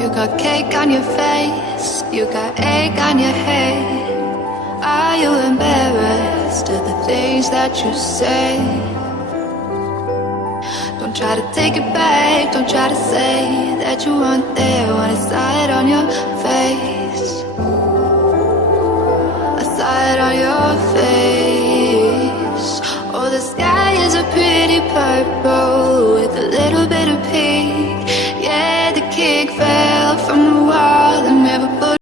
You got cake on your face, you got egg on your head. Are you embarrassed of the things that you say? Don't try to take it back, don't try to say that you weren't there when I saw it on your face. I saw it on your face. Oh, the sky is a pretty purple with a little bit of pink. Yeah, the kick fell from